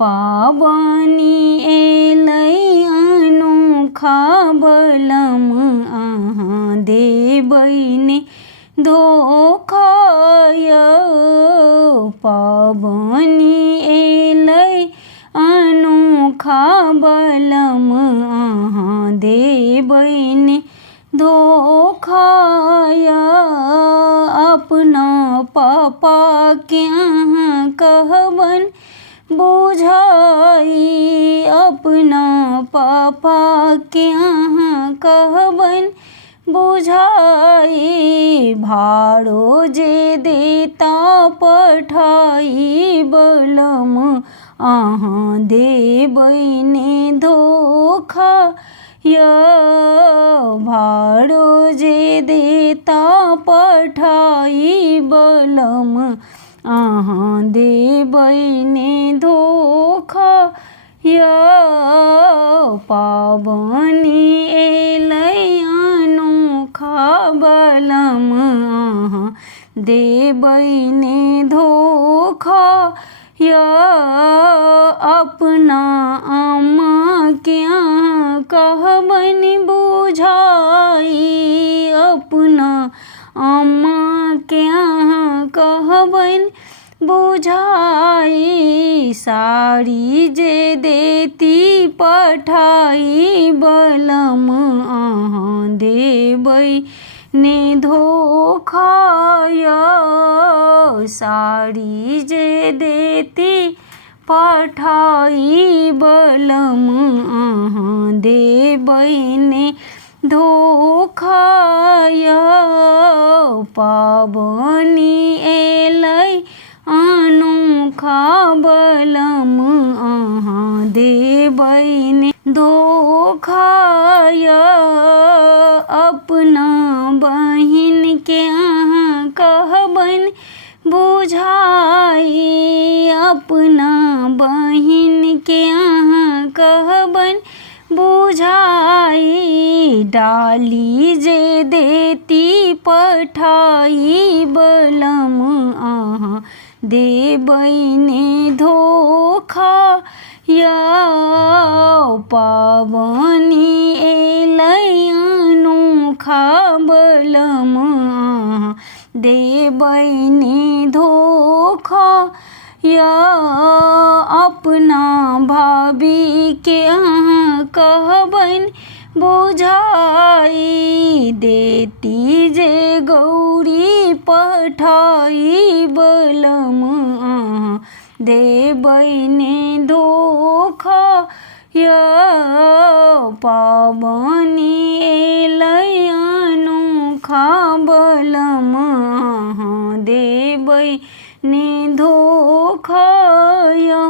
पावनी एलै अनोखा बलम अहाँ देबै ने धोखा यौ। पावनी एलै अनोखा बलम अहाँ देबै ने धोखा यौ। अपना पापा के अहाँ कहबन बुझाई, अपना पापा के अहाँ कहबन बुझाई। भाड़ो जे देता पठाई बलम अहाँ देबै ने धोखा यौ। भाड़ो जे देता पठाई बलम अहाँ देबै ने धोखा यौ। पावनी एलै अनोखा बलम अहाँ देबै ने धोखा यौ। अपना अम्मा के अहाँ कहबन बुझाई, अपना अम्मा के अहाँ कहबन बुझाई। साड़ी जे देती पठाई बलम अहाँ देबै ने धोखा यौ। साड़ी जे देती पठाई बलम अहाँ देबै ने धोखा यौ। पावनी एलै अनोखा बलम अहाँ देबै ने धोखा यौ। अपना बहिन के अहाँ कहबन बुझाई, अपना बहिन के अहाँ कहबन बुझाई। डाली जे देती पठाई बलम अहाँ देबै ने धोखा यौ। पावनी एलै अनोखा बलम अहाँ देबै ने धोखा यौ। अपना भाभी के अहाँ कहबन बुझाई, देती जे गौरी पठाई बलम अहाँ देबै ने धोखा यौ। पावनी एलै अनोखा बलम अहाँ देबै ने धोखा यौ।